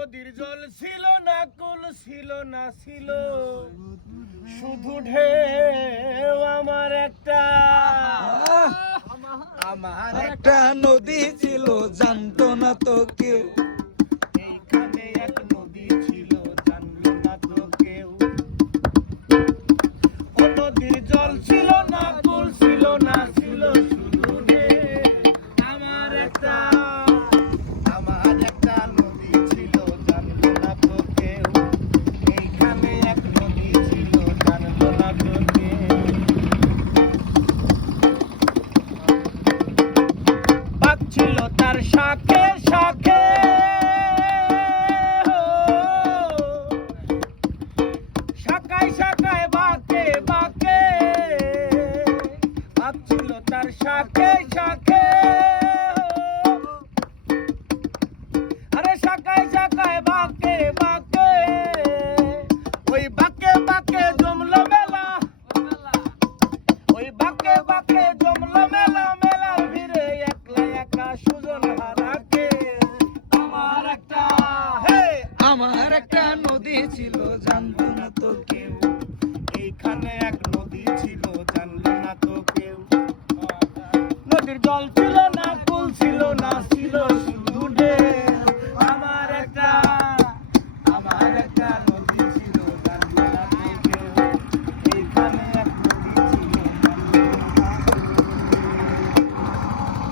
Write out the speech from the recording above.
নদীর জল ছিল না কুল ছিল না ছিল। শুধু ঢেউ আমার একটা। আমার একটা নদী ছিল জানতো না তো কেউ। এইখানে এক নদী ছিল জানলো না তো কেউ। ও নদীর জল ছিল না কুল ছিল না ছিল শুধু ঢেউ। আমার একটা পাচ্ছিল তার শাখে শাখে। শাখায় শাখায় বাকে বাকে। পাচ্ছিল তার শাখে শাখে। আমার একটা নদী ছিল জানতো না তো কেউ। এইখানে এক নদী ছিল, জানলো না তো কেউ। নদীর জল ছিল না, কুল ছিল না, ছিল